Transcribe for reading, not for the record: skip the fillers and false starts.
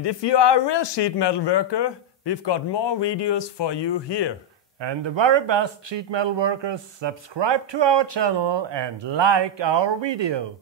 And if you are a real sheet metal worker, we've got more videos for you here. And the very best sheet metal workers, subscribe to our channel and like our video.